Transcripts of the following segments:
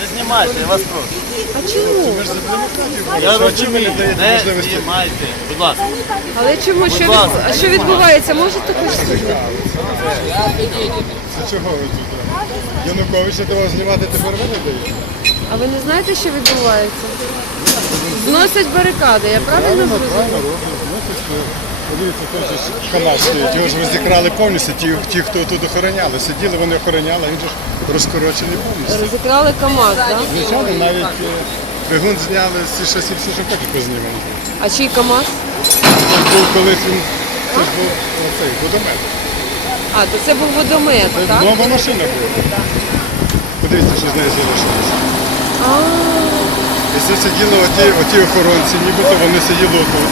Не знімайте, я вас прошу. А чому? Я розумію, не знімайте, будь ласка. Але чому? Ласка. що, А що відбувається? Можете хоч сказати? чого ви тут? Януковича того знімати тепер ви не даєте? А ви не знаєте, що відбувається? Зносять барикади, я правильно зрозумію? Правильно, правильно, зносять Подивіться, повністю Камаз стоїть. Його ж розікрали повністю ті, хто тут охороняли. Сиділи, вони охороняли, же ж розкорочений повністю. Розікрали КАМАЗ, так? Звичайно, Навіть вигун зняли, з всі ж поки познімали. А чий Камаз? Це ж був оцей, водомет. А, то це був водомет, так? Нова машина була. Подивіться, що з нею залишилася. І це сиділи оті охоронці, нібито вони сиділи тут.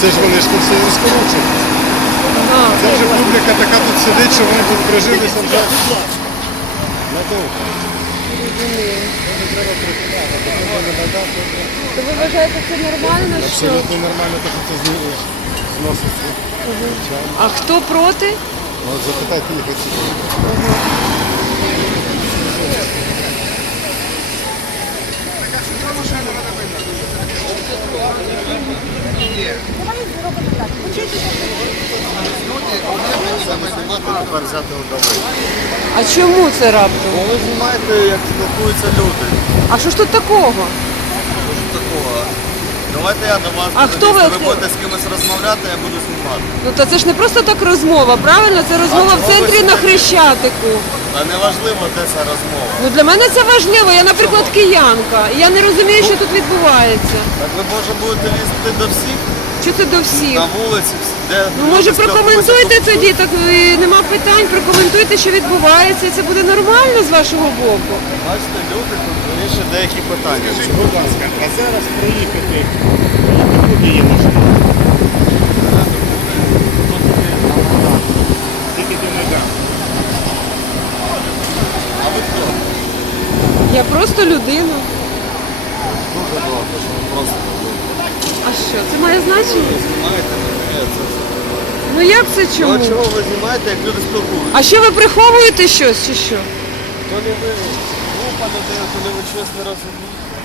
Це ж вони ж все комучить. Це вже публіка така тут сидить, що вони тут прижилися взагалі. То ви вважаєте це нормально? Абсолютно нормально, так це зносить. А хто проти? Запитайте їх. хотіть. А чому це раптом? Ви знаєте, як спілкуються люди. А що ж тут такого? Що ж такого? Давайте я до вас. А буду хто ви ви будете з кимось розмовляти, я буду знімати. Ну то це ж не просто так розмова, правильно? Це розмова а в центрі на Хрещатику. А не важливо, де ця розмова. Ну для мене це важливо, я, наприклад, киянка. І я не розумію, що ну? тут відбувається. Так ви може будете лізти до всіх? Що ти до всіх? На вулиці. де ну, Може прокоментуйте вулиці. тоді, так, нема питань, прокоментуйте, що відбувається, І це буде нормально з вашого боку. Бачите, люди тут любите, деякі питання. Скажіть, Будь ласка, а зараз приїхати. Тільки дивіка. А ви хто? Я просто людина. добре. А що, це має значення? Ви знімаєте, Ну як це чому? Ну, а чого ви знімаєте, як люди спілкуються? А що ви приховуєте щось чи що? То не ви група людей, то не ви щось не розумієте.